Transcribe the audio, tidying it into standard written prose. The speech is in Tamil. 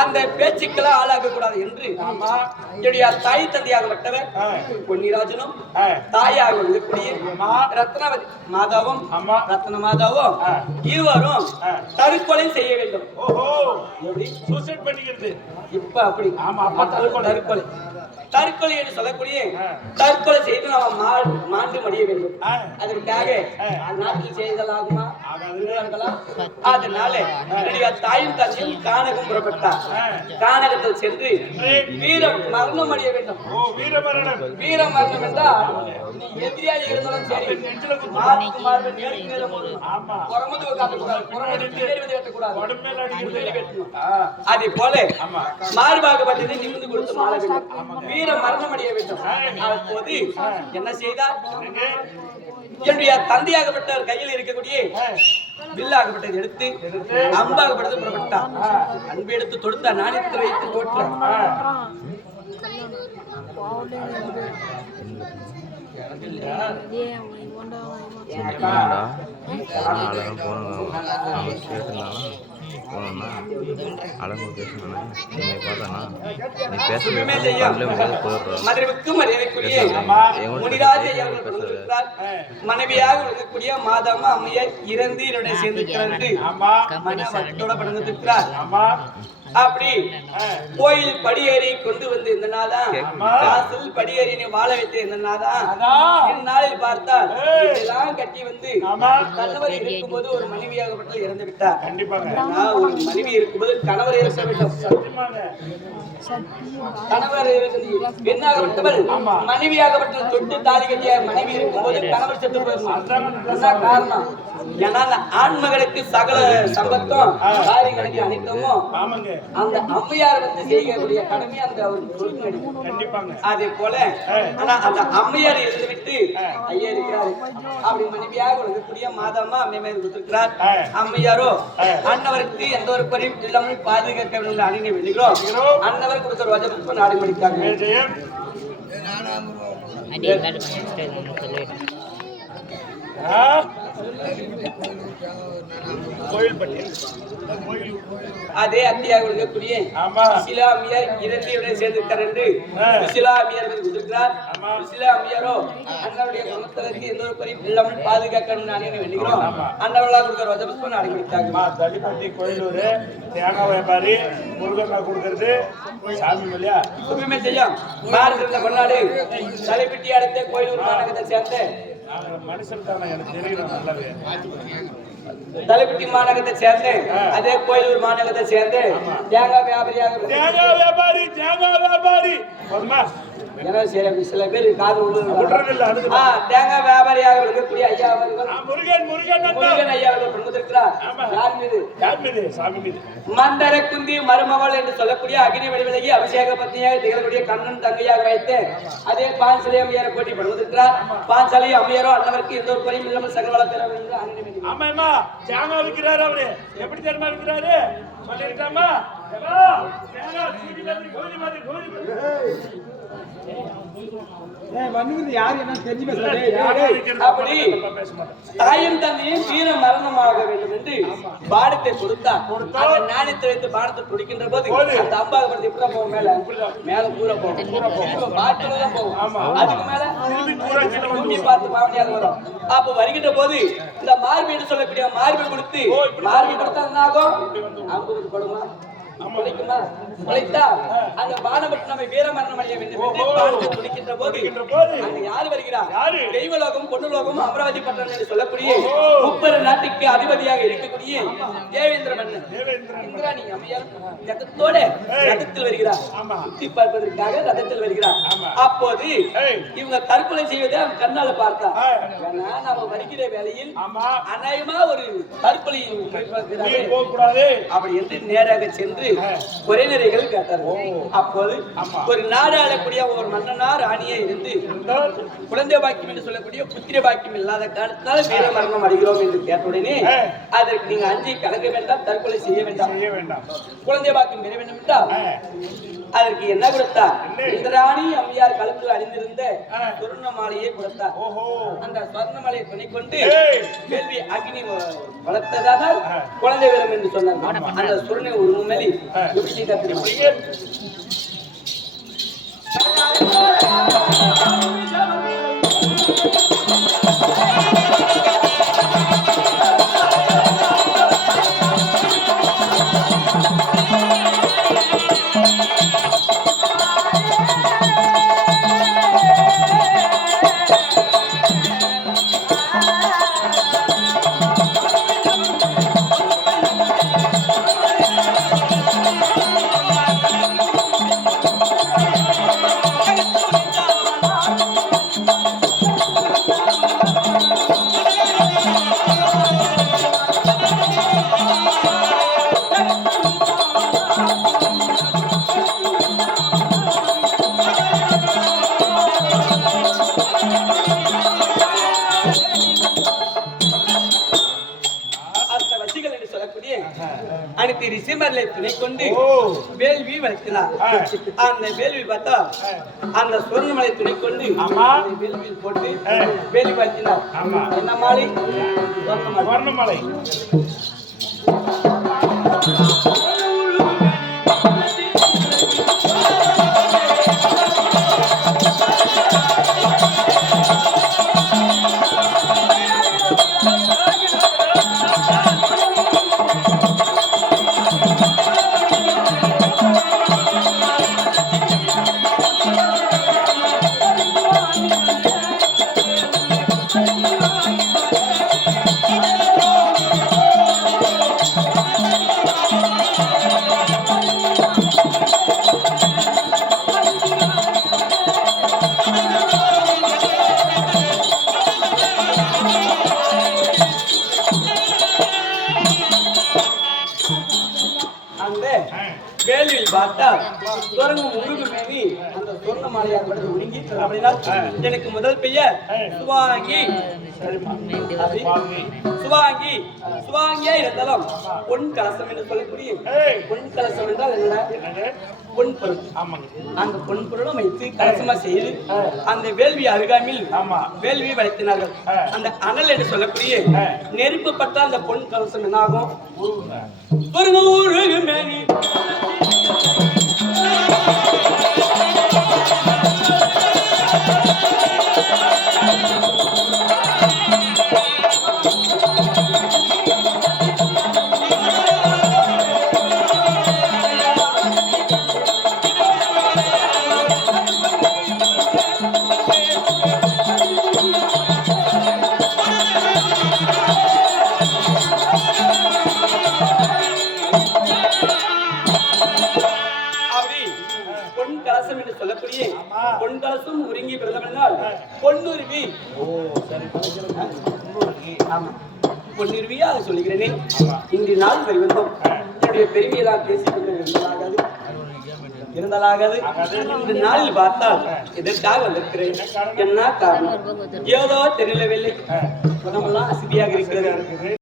அந்த பேச்சுக்கெல்லாம் ஆளாக கூடாது என்று என்னுடைய தாய் தந்தையாகப்பட்டவர் பொன்னிராஜனும் தாயாக இருக்கக்கூடிய ரத்னாவதி மாதாவும் ரத்ன மாதாவும் இருவரும் தற்கொலை செய்ய வேண்டும். இப்ப அப்படி தற்கொலை தற்கொலை என்று சொல்லக்கூடிய தற்கொலை செய்து நாம் மாண்டு மடிய வேண்டும். அதற்காக நாட்டில் செய்தலாகுமா? அதனால தாயும் தந்தையும் கானகம் புறப்பட்டார். கானகத்தில் சென்று வீர மரணம் அடைய வேண்டும். வீர மரணம் என்றால் எதிரியாக இருந்தாலும் சரி, அதே போல மார்பாகப்பட்டதை நிமிர்ந்து கொடுத்து மாற வேண்டும். வீர மரணம் அடைய வேண்டும். அப்போது என்ன செய்தார்? என்னுடைய தந்தையாகப்பட்டவர் கையில் இருக்கக்கூடிய வில்லாகப்பட்டது எடுத்து அம்பாகப்பட்டது புறப்பட்டார். அன்பு எடுத்து தொடுத்த நாணயத்தை வைத்து தோற்றார். மனைவியாக இருக்கக்கூடிய மாதாமா அம்மையார் இறந்து என்னுடைய சேர்ந்து அப்படி கோயில் படியேறி கொண்டு வந்து இந்த நாதான் வாசல் படியேறி வாழ வைத்து இந்த நாதான் நாளில் பார்த்தால் இதெல்லாம் கட்டி வந்து கணவர் இருக்கும்போது ஒரு மனைவியாகப்பட்ட இறந்து விட்டார். ஒரு மனைவி இருக்கும்போது கணவர் இறக்க வேண்டும். கணவர் என்னாகப்பட்டவள் மனைவியாகப்பட்ட தொட்டு தாலி கட்டிய மனைவி இருக்கும்போது கணவர் செத்து போயிருந்தார். காரணம் ஏன்னா ஆண்மகளுக்கு சகல சம்பத்தும் காரியங்களுக்கு அனைத்தமும் அந்த அம்மையார் வந்து செய்யக்கூடிய கடமை அந்த அதே போல ஆனா அந்த அம்மையார் எழுந்துவிட்டு ஐயா இருக்கிறாரு அப்படி மனைவியாக இருக்கக்கூடிய மாதாமா அம்மையார் கொடுத்திருக்கிறார். அம்மையாரோ அண்ணவருக்கு எந்த ஒரு குறையும் இல்லாமல் பாதுகாக்க வேண்டும் அணிந்து வேண்டுகிறோம். அண்ணவர் கொடுத்த வஜபுஷ்ப நாடு முடித்தாங்க. அதே அத்தியாக இருக்கக்கூடிய சுசிலாமியார் இரண்டையுடன் சேர்ந்திருக்கார் என்று சுசிலாமியார் கொடுத்திருக்கிறார். சுசிலாமியாரோ அண்ணனுடைய குணத்திற்கு எந்த ஒரு குறையும் இல்லாமல் பாதுகாக்கணும்னு அணிந்து வேண்டுகிறோம். அண்ணவர்களாக கொடுக்கிற வஜபுஷ்ப நாடு முடித்தாங்க. தள்ளிப்பட்டி கோயிலூர் தேங்காய் வியாபாரி முருகன் கொடுக்கறது சாமி மொழியா சுபமே செய்யும். பாரத கொண்டாடு தலைப்பட்டி அடுத்த கோயிலூர் மாநகரத்தை சேர்ந்த மனுஷன் தானே எனக்கு தெரியும். நல்லாவே தலைப்பட்டி மாநகரத்தை சேர்ந்து அதே கோயிலூர் மாநகரத்தை சேர்ந்து தேங்காய் வியாபாரி சில பேர் காது தேங்காய் வியாபாரியாக இருக்கக்கூடிய ஐயா முருகன் ஐயா மந்தர குந்தி மருமவள் என்று சொல்லக்கூடிய அக்னி வடிவிலகி அபிஷேக பத்னியாக திகழக்கூடிய கண்ணன் தங்கையாக வைத்து அதே பாஞ்சாலி அம்மையாரை போட்டி படுவதற்கிறார். பாஞ்சாலி அம்மையாரோ அண்ணவருக்கு எந்த ஒரு குறையும் இல்லாமல் சகல வளர்க்கிறார். அவரு எப்படி தெரியுமா இருக்கிறாரு சொல்லிருக்காமா தாயும் தந்தையும் வீர மரணமாக வேண்டும் என்று பாடத்தை கொடுத்தார். நாணயத்தை வைத்து பாடத்தை துடிக்கின்ற போது அந்த அம்பாகப்படுத்தி இப்படிதான் போகும். மேல கூற போகும், பாட்டுலதான் போகும். அதுக்கு மேல பூமி பார்த்து பாவனையாக வரும். அப்ப வருகின்ற போது இந்த மார்பு என்று சொல்லக்கூடிய மார்பை கொடுத்து மார்பை கொடுத்தா என்ன ஆகும்? அம்புக்கு படுமா அந்த பானபட்டு நம்ம வீரமரணம் அடைய வேண்டும். துடிக்கின்ற போது அங்க யாரு வருகிறார்? தெய்வலோகம் பொன்னுலோகம் அமராவதி பட்டணம் என்று சொல்லக்கூடிய 30 நாட்டுக்கு அதிபதியாக இருக்கக்கூடிய தேவேந்திர மன்னன் இந்திராணி அம்மையார் ரதத்தோட ரதத்தில் வருகிறார். சுத்தி பார்ப்பதற்காக ரதத்தில் வருகிறார். அப்போது இவங்க தற்கொலை செய்வதை கண்ணால பார்த்தா நாம வருகிற வேளையில் அநேகமா ஒரு தற்கொலை அப்படி என்று நேராக சென்று குறைநிறைகள் கேட்டார்கள். அப்போது ஒரு நாடு ஆளக்கூடிய ஒரு மன்னனா ராணியா இருந்து குழந்தை பாக்கியம் என்று சொல்லக்கூடிய புத்திர பாக்கியம் இல்லாத காரணத்தால் வீர மரணம் அடைகிறோம் என்று கேட்டவுடனே அதற்கு நீங்க அஞ்சி கலக்க வேண்டாம், தற்கொலை செய்ய வேண்டாம், குழந்தை பாக்கியம் பெற வேண்டும் என்றால் அதற்கு என்ன கொடுத்தார்? இந்த ராணி அம்மையார் கழுத்தில் அணிந்திருந்த சொர்ண மாலையை கொடுத்தார். அந்த சொர்ண மாலையை துணை கொண்டு கேள்வி அக்னி வளர்த்ததானால் குழந்தை வீரம் என்று சொன்னார். அந்த சொர்ண ஒரு மேலி எப்படி கேட்டா தெரியுமா? அனைத்து ரிஷிமர்களை துணை கொண்டு வேள்வி வளர்த்தினார். அந்த வேள்வி பார்த்தா அந்த சொர்ணமலை துணை கொண்டு வேள்வி போட்டு வேள்வி வளர்த்தினார். என்ன மாலை? சொர்ணமலை. வேள்வியில் பார்த்தா தொடங்கும் முருகு மேவி அந்த சொர்ண மாலையாக ஒடுங்கி அப்படின்னா எனக்கு முதல் பெயர் சுவாங்கி. சுவாங்கி சுவாங்கியா இருந்தாலும் பொன் கலசம் என்று சொல்லக்கூடிய பொன் கலசம் என்றால் என்ன? பொன் பொருள். அந்த பொன் பொருளும் வைத்து கலசமா செய்து அந்த வேள்வி அருகாமையில் வேள்வி வைத்தினார்கள். அந்த அனல் என்று சொல்லக்கூடிய நெருப்பு பட்ட அந்த பொன் கலசம் என்ன ஆகும்? ஒரு மேனி சொல்லக்கூடிய பொன் கலசம் ஒருங்கி பிரதமனால் பொன்னுருவி. பொன்னுருவியா சொல்லுகிறேனே. இன்று நாள் வந்தோம் என்னுடைய பெருமையெல்லாம் பேசிக்கொண்டு இருந்தாலாகாது. இந்த நாளில் பார்த்தால் எதற்காக வந்திருக்கிறேன்? என்ன காரணம்? ஏதோ தெரியவில்லை. உடம்பெல்லாம் அசதியாக இருக்கிறது.